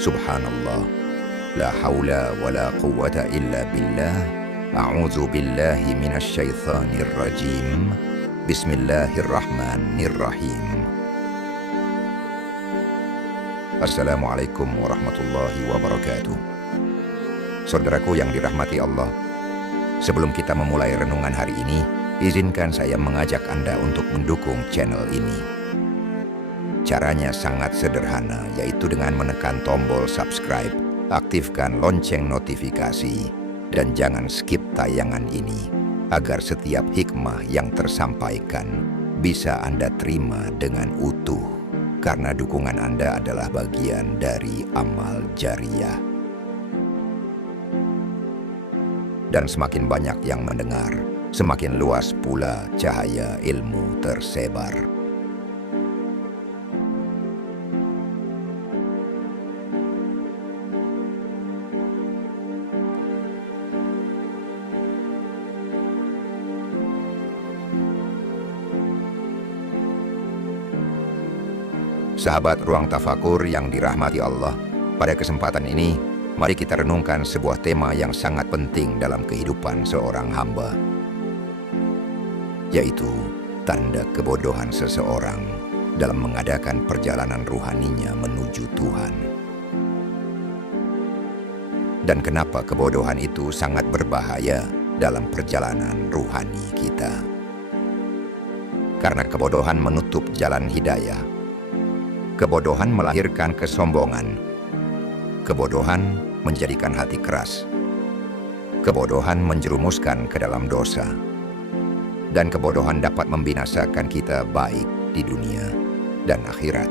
Subhanallah, la haula wa la quwwata illa billah, a'udzu billahi minasyaitonir rajim, bismillahirrahmanirrahim. Assalamualaikum warahmatullahi wabarakatuh. Saudaraku yang dirahmati Allah, sebelum kita memulai renungan hari ini, izinkan saya mengajak Anda untuk mendukung channel ini. Caranya sangat sederhana, yaitu dengan menekan tombol subscribe, aktifkan lonceng notifikasi, dan jangan skip tayangan ini, agar setiap hikmah yang tersampaikan bisa Anda terima dengan utuh, karena dukungan Anda adalah bagian dari amal jariyah. Dan semakin banyak yang mendengar, semakin luas pula cahaya ilmu tersebar. Sahabat Ruang Tafakur yang dirahmati Allah, pada kesempatan ini, mari kita renungkan sebuah tema yang sangat penting dalam kehidupan seorang hamba, yaitu tanda kebodohan seseorang dalam mengadakan perjalanan ruhaninya menuju Tuhan. Dan kenapa kebodohan itu sangat berbahaya dalam perjalanan ruhani kita? Karena kebodohan menutup jalan hidayah. Kebodohan melahirkan kesombongan. Kebodohan menjadikan hati keras. Kebodohan menjerumuskan ke dalam dosa. Dan kebodohan dapat membinasakan kita baik di dunia dan akhirat.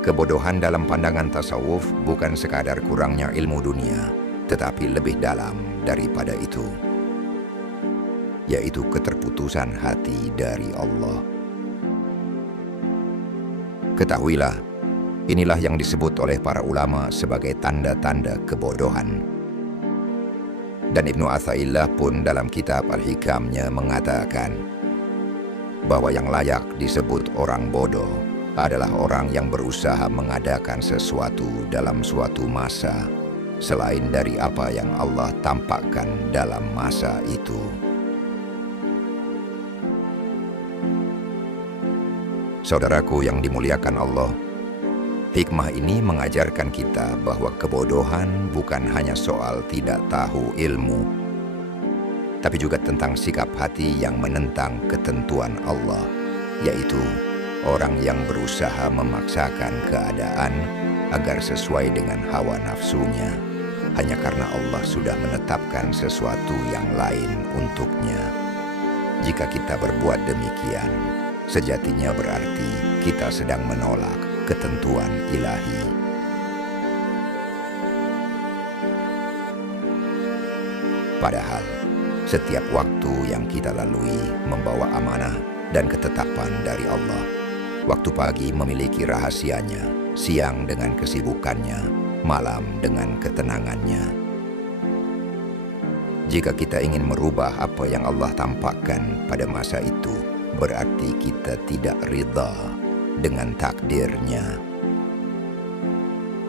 Kebodohan dalam pandangan tasawuf bukan sekadar kurangnya ilmu dunia, tetapi lebih dalam daripada itu, yaitu keterputusan hati dari Allah. Ketahuilah, inilah yang disebut oleh para ulama sebagai tanda-tanda kebodohan. Dan Ibnu Athaillah pun dalam kitab Al-Hikamnya mengatakan bahwa yang layak disebut orang bodoh adalah orang yang berusaha mengadakan sesuatu dalam suatu masa selain dari apa yang Allah tampakkan dalam masa itu. Saudaraku yang dimuliakan Allah, hikmah ini mengajarkan kita bahwa kebodohan bukan hanya soal tidak tahu ilmu, tapi juga tentang sikap hati yang menentang ketentuan Allah, yaitu orang yang berusaha memaksakan keadaan agar sesuai dengan hawa nafsunya, hanya karena Allah sudah menetapkan sesuatu yang lain untuknya. Jika kita berbuat demikian, sejatinya berarti kita sedang menolak ketentuan ilahi. Padahal, setiap waktu yang kita lalui membawa amanah dan ketetapan dari Allah. Waktu pagi memiliki rahasianya, siang dengan kesibukannya, malam dengan ketenangannya. Jika kita ingin merubah apa yang Allah tampakkan pada masa itu, berarti kita tidak ridha dengan takdirnya.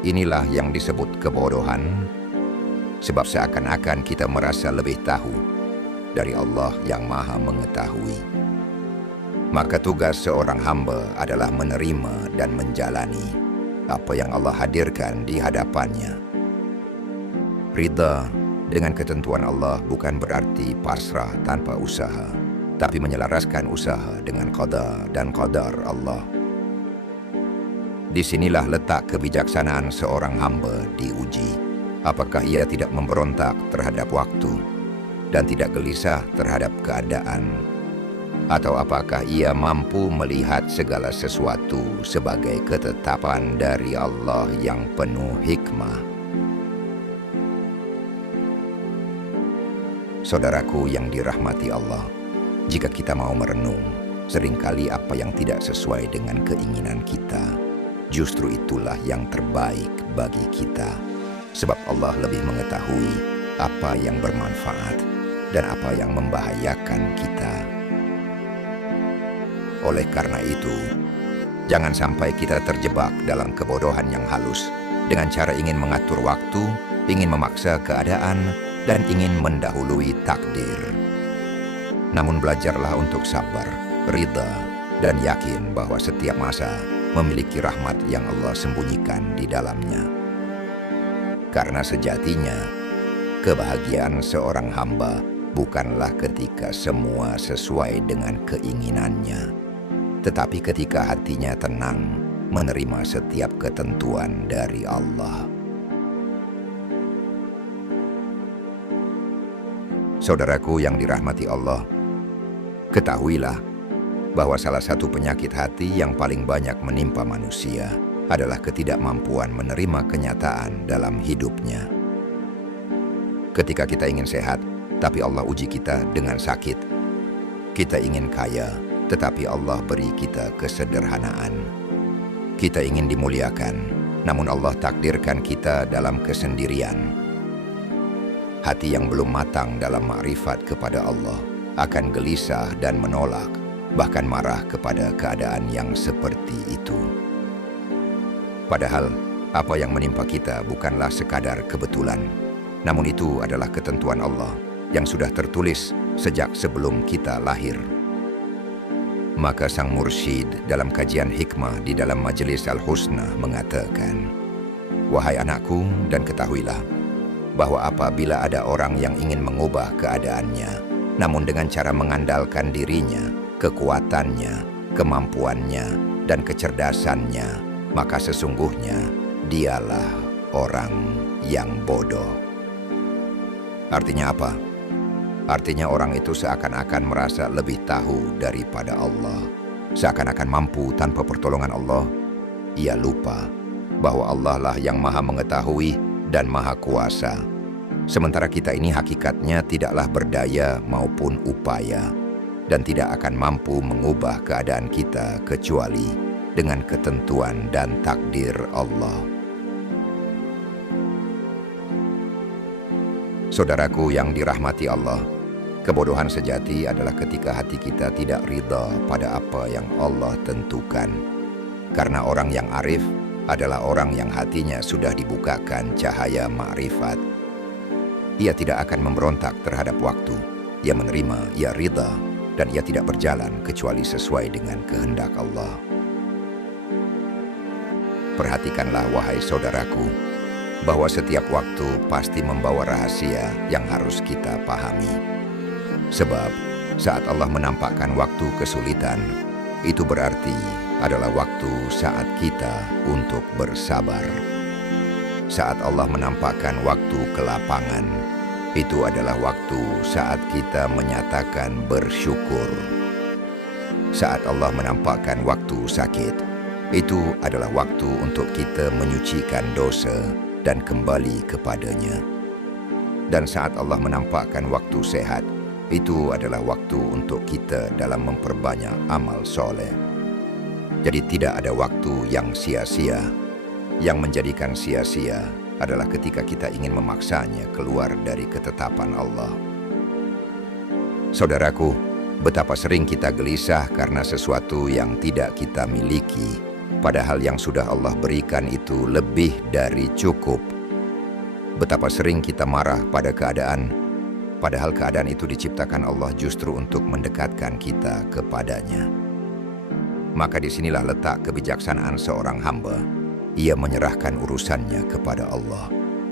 Inilah yang disebut kebodohan, sebab seakan-akan kita merasa lebih tahu dari Allah yang Maha Mengetahui. Maka tugas seorang hamba adalah menerima dan menjalani apa yang Allah hadirkan di hadapannya. Ridha dengan ketentuan Allah bukan berarti pasrah tanpa usaha, tapi menyelaraskan usaha dengan qada dan qadar Allah. Disinilah letak kebijaksanaan seorang hamba diuji. Apakah ia tidak memberontak terhadap waktu dan tidak gelisah terhadap keadaan? Atau apakah ia mampu melihat segala sesuatu sebagai ketetapan dari Allah yang penuh hikmah? Saudaraku yang dirahmati Allah, jika kita mau merenung, seringkali apa yang tidak sesuai dengan keinginan kita, justru itulah yang terbaik bagi kita. Sebab Allah lebih mengetahui apa yang bermanfaat dan apa yang membahayakan kita. Oleh karena itu, Jangan sampai kita terjebak dalam kebodohan yang halus dengan cara ingin mengatur waktu, ingin memaksa keadaan, dan ingin mendahului takdir. Namun belajarlah untuk sabar, ridha, dan yakin bahwa setiap masa memiliki rahmat yang Allah sembunyikan di dalamnya. Karena sejatinya, kebahagiaan seorang hamba bukanlah ketika semua sesuai dengan keinginannya, tetapi ketika hatinya tenang menerima setiap ketentuan dari Allah. Saudaraku yang dirahmati Allah, ketahuilah bahwa salah satu penyakit hati yang paling banyak menimpa manusia adalah ketidakmampuan menerima kenyataan dalam hidupnya. Ketika kita ingin sehat, tapi Allah uji kita dengan sakit. Kita ingin kaya, tetapi Allah beri kita kesederhanaan. Kita ingin dimuliakan, namun Allah takdirkan kita dalam kesendirian. Hati yang belum matang dalam makrifat kepada Allah akan gelisah dan menolak, bahkan marah kepada keadaan yang seperti itu. Padahal, apa yang menimpa kita bukanlah sekadar kebetulan, namun itu adalah ketentuan Allah yang sudah tertulis sejak sebelum kita lahir. Maka Sang Mursyid dalam kajian hikmah di dalam Majelis Al-Husna mengatakan, "Wahai anakku, dan ketahuilah bahwa apabila ada orang yang ingin mengubah keadaannya, namun dengan cara mengandalkan dirinya, kekuatannya, kemampuannya, dan kecerdasannya, maka sesungguhnya dialah orang yang bodoh." Artinya apa? Artinya orang itu seakan-akan merasa lebih tahu daripada Allah, seakan-akan mampu tanpa pertolongan Allah. Ia lupa bahwa Allah lah yang maha mengetahui dan maha kuasa. Sementara kita ini hakikatnya tidaklah berdaya maupun upaya, dan tidak akan mampu mengubah keadaan kita kecuali dengan ketentuan dan takdir Allah. Saudaraku yang dirahmati Allah, kebodohan sejati adalah ketika hati kita tidak ridha pada apa yang Allah tentukan. Karena orang yang arif adalah orang yang hatinya sudah dibukakan cahaya makrifat. Ia tidak akan memberontak terhadap waktu. Ia menerima, ia ridha, dan ia tidak berjalan kecuali sesuai dengan kehendak Allah. Perhatikanlah wahai saudaraku, bahwa setiap waktu pasti membawa rahasia yang harus kita pahami. Sebab saat Allah menampakkan waktu kesulitan, itu berarti adalah waktu saat kita untuk bersabar. Saat Allah menampakkan waktu kelapangan, itu adalah waktu saat kita menyatakan bersyukur. Saat Allah menampakkan waktu sakit, itu adalah waktu untuk kita menyucikan dosa dan kembali kepadanya. Dan saat Allah menampakkan waktu sehat, itu adalah waktu untuk kita dalam memperbanyak amal soleh. Jadi tidak ada waktu yang sia-sia. Yang menjadikan sia-sia adalah ketika kita ingin memaksanya keluar dari ketetapan Allah. Saudaraku, betapa sering kita gelisah karena sesuatu yang tidak kita miliki, padahal yang sudah Allah berikan itu lebih dari cukup. Betapa sering kita marah pada keadaan, padahal keadaan itu diciptakan Allah justru untuk mendekatkan kita kepadanya. Maka disinilah letak kebijaksanaan seorang hamba. Ia menyerahkan urusannya kepada Allah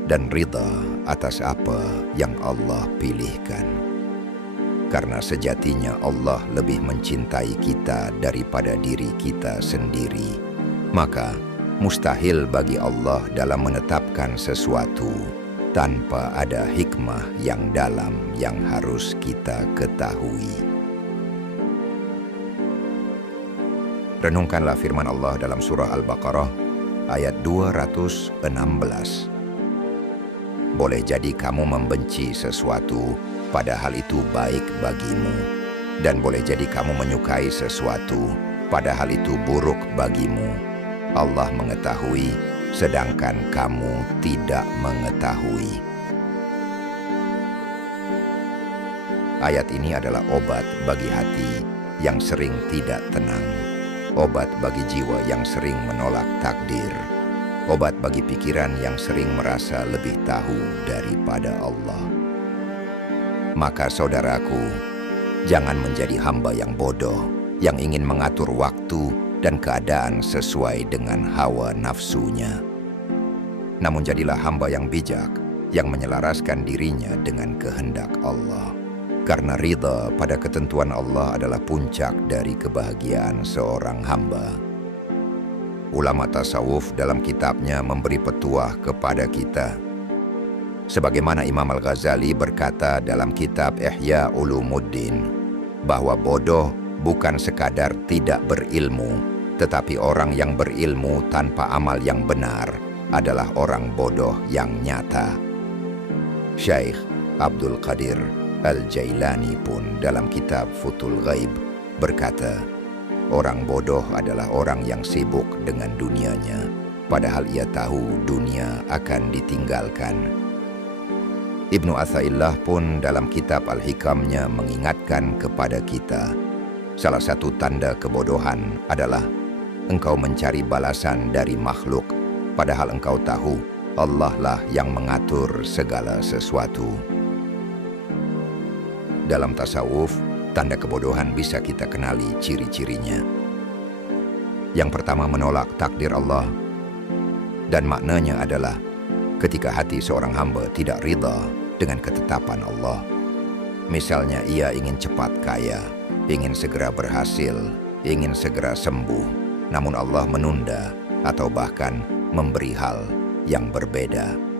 dan ridha atas apa yang Allah pilihkan. Karena sejatinya Allah lebih mencintai kita daripada diri kita sendiri. Maka mustahil bagi Allah dalam menetapkan sesuatu tanpa ada hikmah yang dalam yang harus kita ketahui. Renungkanlah firman Allah dalam surah Al-Baqarah ayat 216. Boleh jadi kamu membenci sesuatu padahal itu baik bagimu, dan boleh jadi kamu menyukai sesuatu padahal itu buruk bagimu. Allah mengetahui, sedangkan kamu tidak mengetahui. Ayat ini adalah obat bagi hati yang sering tidak tenang. obat bagi jiwa yang sering menolak takdir, obat bagi pikiran yang sering merasa lebih tahu daripada Allah. Maka saudaraku, jangan menjadi hamba yang bodoh, yang ingin mengatur waktu dan keadaan sesuai dengan hawa nafsunya. Namun jadilah hamba yang bijak, yang menyelaraskan dirinya dengan kehendak Allah. Karena ridha pada ketentuan Allah adalah puncak dari kebahagiaan seorang hamba. Ulama tasawuf dalam kitabnya memberi petuah kepada kita. Sebagaimana Imam Al-Ghazali berkata dalam kitab Ihya Ulumuddin, bahwa bodoh bukan sekadar tidak berilmu, tetapi orang yang berilmu tanpa amal yang benar adalah orang bodoh yang nyata. Syekh Abdul Qadir Al-Jailani pun dalam kitab Futhul Ghaib berkata, orang bodoh adalah orang yang sibuk dengan dunianya, padahal ia tahu dunia akan ditinggalkan. Ibnu Athaillah pun dalam kitab Al-Hikamnya mengingatkan kepada kita, salah satu tanda kebodohan adalah engkau mencari balasan dari makhluk, padahal engkau tahu Allah lah yang mengatur segala sesuatu. Dalam tasawuf, tanda kebodohan bisa kita kenali ciri-cirinya. Yang pertama, menolak takdir Allah. Dan maknanya adalah ketika hati seorang hamba tidak ridha dengan ketetapan Allah. Misalnya ia ingin cepat kaya, ingin segera berhasil, ingin segera sembuh, namun Allah menunda atau bahkan memberi hal yang berbeda.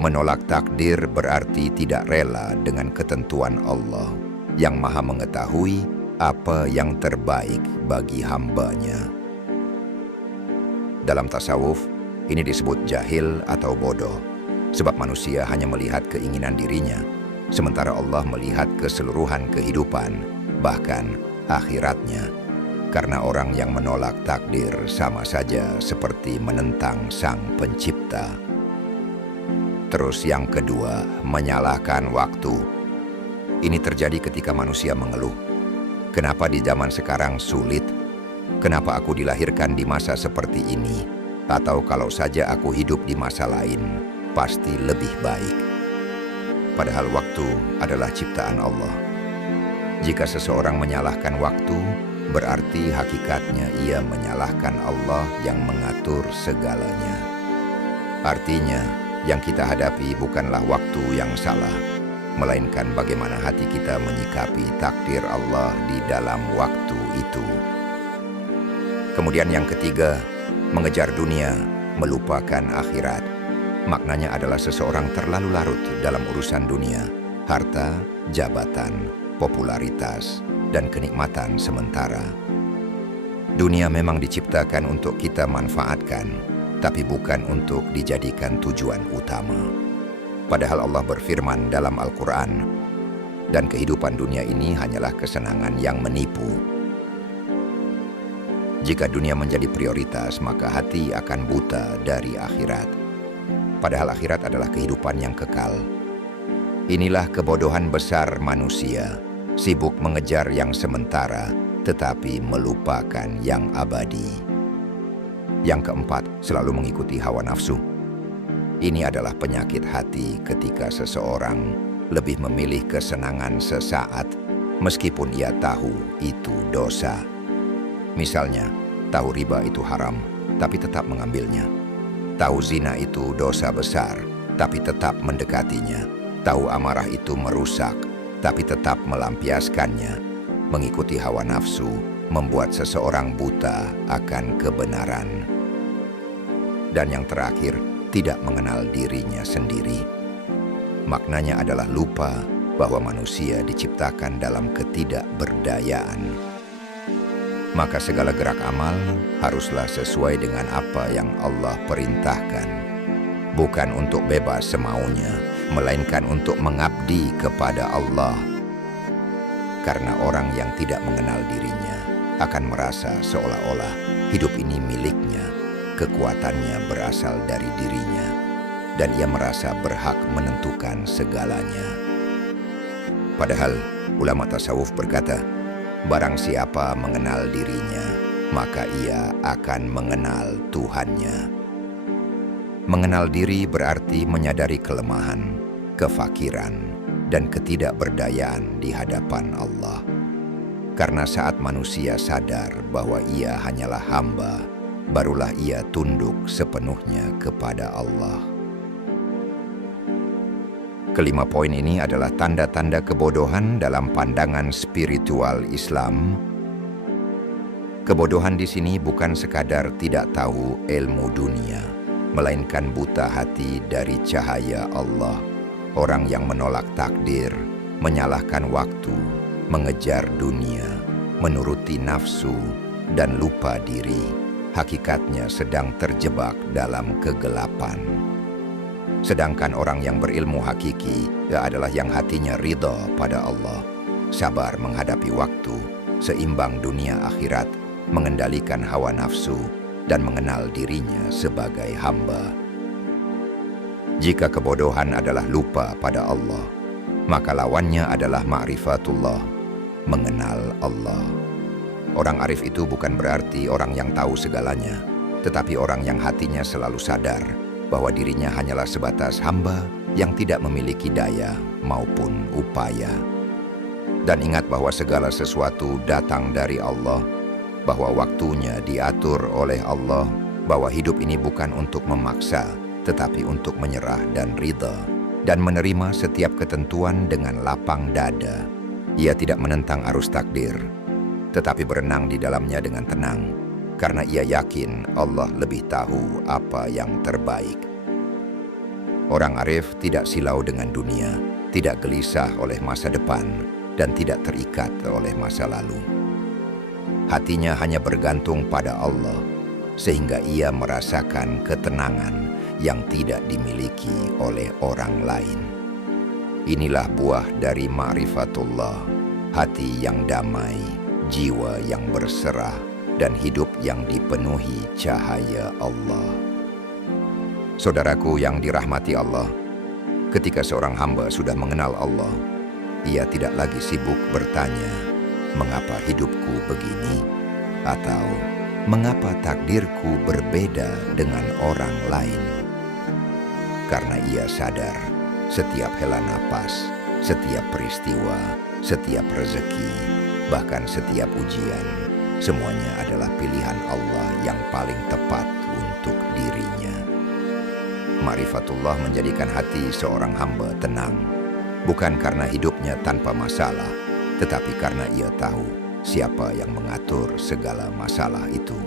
Menolak takdir berarti tidak rela dengan ketentuan Allah yang Maha mengetahui apa yang terbaik bagi hambanya. Dalam tasawuf, ini disebut jahil atau bodoh, sebab manusia hanya melihat keinginan dirinya, sementara Allah melihat keseluruhan kehidupan, bahkan akhiratnya. Karena orang yang menolak takdir sama saja seperti menentang Sang Pencipta. Terus yang kedua, menyalahkan waktu. Ini terjadi ketika manusia mengeluh. Kenapa di zaman sekarang sulit? Kenapa aku dilahirkan di masa seperti ini? Atau kalau saja aku hidup di masa lain, pasti lebih baik. Padahal waktu adalah ciptaan Allah. Jika seseorang menyalahkan waktu, berarti hakikatnya ia menyalahkan Allah yang mengatur segalanya. Artinya, yang kita hadapi bukanlah waktu yang salah, melainkan bagaimana hati kita menyikapi takdir Allah di dalam waktu itu. Kemudian yang ketiga, mengejar dunia, melupakan akhirat. Maknanya adalah seseorang terlalu larut dalam urusan dunia, harta, jabatan, popularitas, dan kenikmatan sementara. Dunia memang diciptakan untuk kita manfaatkan, tapi bukan untuk dijadikan tujuan utama. Padahal Allah berfirman dalam Al-Quran, dan kehidupan dunia ini hanyalah kesenangan yang menipu. Jika dunia menjadi prioritas, maka hati akan buta dari akhirat. Padahal akhirat adalah kehidupan yang kekal. Inilah kebodohan besar manusia, sibuk mengejar yang sementara, tetapi melupakan yang abadi. Yang keempat, selalu mengikuti hawa nafsu. Ini adalah penyakit hati ketika seseorang lebih memilih kesenangan sesaat, meskipun ia tahu itu dosa. Misalnya, tahu riba itu haram, tapi tetap mengambilnya. Tahu zina itu dosa besar, tapi tetap mendekatinya. Tahu amarah itu merusak, tapi tetap melampiaskannya. Mengikuti hawa nafsu membuat seseorang buta akan kebenaran. Dan yang terakhir, tidak mengenal dirinya sendiri. Maknanya adalah lupa bahwa manusia diciptakan dalam ketidakberdayaan. Maka segala gerak amal haruslah sesuai dengan apa yang Allah perintahkan. Bukan untuk bebas semaunya, melainkan untuk mengabdi kepada Allah. Karena orang yang tidak mengenal dirinya akan merasa seolah-olah hidup ini miliknya, kekuatannya berasal dari dirinya, dan ia merasa berhak menentukan segalanya. Padahal ulama tasawuf berkata, barang siapa mengenal dirinya, maka ia akan mengenal Tuhannya. Mengenal diri berarti menyadari kelemahan, kefakiran, dan ketidakberdayaan di hadapan Allah. Karena saat manusia sadar bahwa ia hanyalah hamba, barulah ia tunduk sepenuhnya kepada Allah. Kelima poin ini adalah tanda-tanda kebodohan dalam pandangan spiritual Islam. Kebodohan di sini bukan sekadar tidak tahu ilmu dunia, melainkan buta hati dari cahaya Allah. Orang yang menolak takdir, menyalahkan waktu, mengejar dunia, menuruti nafsu, dan lupa diri, hakikatnya sedang terjebak dalam kegelapan. Sedangkan orang yang berilmu hakiki adalah yang hatinya ridha pada Allah, sabar menghadapi waktu, seimbang dunia akhirat, mengendalikan hawa nafsu, dan mengenal dirinya sebagai hamba. Jika kebodohan adalah lupa pada Allah, maka lawannya adalah ma'rifatullah, mengenal Allah. Orang arif itu bukan berarti orang yang tahu segalanya, tetapi orang yang hatinya selalu sadar bahwa dirinya hanyalah sebatas hamba yang tidak memiliki daya maupun upaya. Dan ingat bahwa segala sesuatu datang dari Allah, bahwa waktunya diatur oleh Allah, bahwa hidup ini bukan untuk memaksa, tetapi untuk menyerah dan ridha, dan menerima setiap ketentuan dengan lapang dada. Ia tidak menentang arus takdir, tetapi berenang di dalamnya dengan tenang, karena ia yakin Allah lebih tahu apa yang terbaik. Orang arif tidak silau dengan dunia, tidak gelisah oleh masa depan, dan tidak terikat oleh masa lalu. Hatinya hanya bergantung pada Allah, sehingga ia merasakan ketenangan yang tidak dimiliki oleh orang lain. Inilah buah dari ma'rifatullah, hati yang damai, jiwa yang berserah, dan hidup yang dipenuhi cahaya Allah. Saudaraku yang dirahmati Allah, ketika seorang hamba sudah mengenal Allah, ia tidak lagi sibuk bertanya, mengapa hidupku begini? Atau, mengapa takdirku berbeda dengan orang lain? Karena ia sadar, setiap hela napas, setiap peristiwa, setiap rezeki, bahkan setiap ujian, semuanya adalah pilihan Allah yang paling tepat untuk dirinya. Ma'rifatullah menjadikan hati seorang hamba tenang, bukan karena hidupnya tanpa masalah, tetapi karena ia tahu siapa yang mengatur segala masalah itu.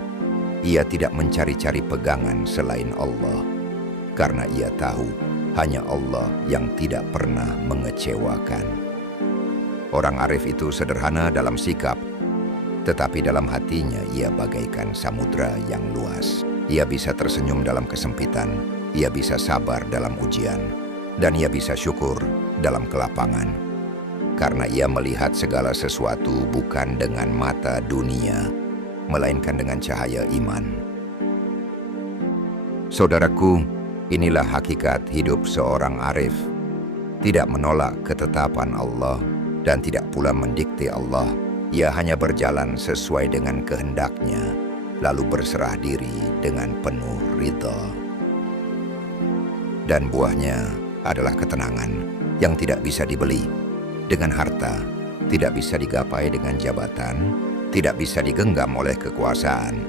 Ia tidak mencari-cari pegangan selain Allah, karena ia tahu hanya Allah yang tidak pernah mengecewakan. Orang arif itu sederhana dalam sikap, tetapi dalam hatinya ia bagaikan samudra yang luas. Ia bisa tersenyum dalam kesempitan, ia bisa sabar dalam ujian, dan ia bisa syukur dalam kelapangan. Karena ia melihat segala sesuatu bukan dengan mata dunia, melainkan dengan cahaya iman. Saudaraku, inilah hakikat hidup seorang arif. Tidak menolak ketetapan Allah dan tidak pula mendikte Allah. Ia hanya berjalan sesuai dengan kehendaknya, lalu berserah diri dengan penuh ridha. Dan buahnya adalah ketenangan yang tidak bisa dibeli dengan harta, tidak bisa digapai dengan jabatan, tidak bisa digenggam oleh kekuasaan.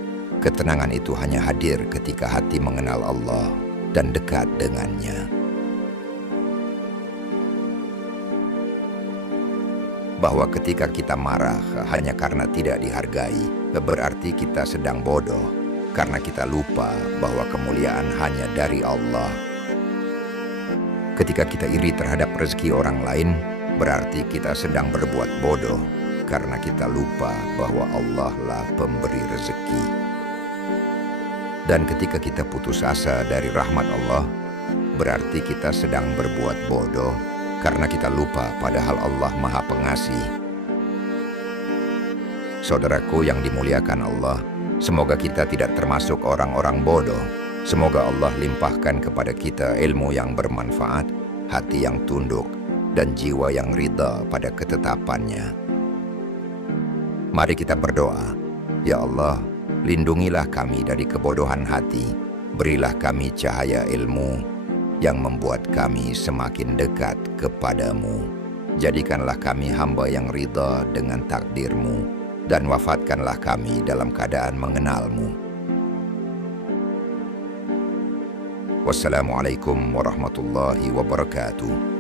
Ketenangan itu hanya hadir ketika hati mengenal Allah dan dekat dengannya. Bahwa ketika kita marah hanya karena tidak dihargai, berarti kita sedang bodoh, karena kita lupa bahwa kemuliaan hanya dari Allah. Ketika kita iri terhadap rezeki orang lain, berarti kita sedang berbuat bodoh, karena kita lupa bahwa Allah lah pemberi rezeki. Dan ketika kita putus asa dari rahmat Allah, berarti kita sedang berbuat bodoh, karena kita lupa padahal Allah Maha Pengasih. Saudaraku yang dimuliakan Allah, semoga kita tidak termasuk orang-orang bodoh. Semoga Allah limpahkan kepada kita ilmu yang bermanfaat, hati yang tunduk, dan jiwa yang ridha pada ketetapannya. Mari kita berdoa, Ya Allah, Lindungilah kami dari kebodohan hati, berilah kami cahaya ilmu yang membuat kami semakin dekat kepadamu. Jadikanlah kami hamba yang ridha dengan takdir-Mu, dan wafatkanlah kami dalam keadaan mengenal-Mu. Wassalamualaikum warahmatullahi wabarakatuh.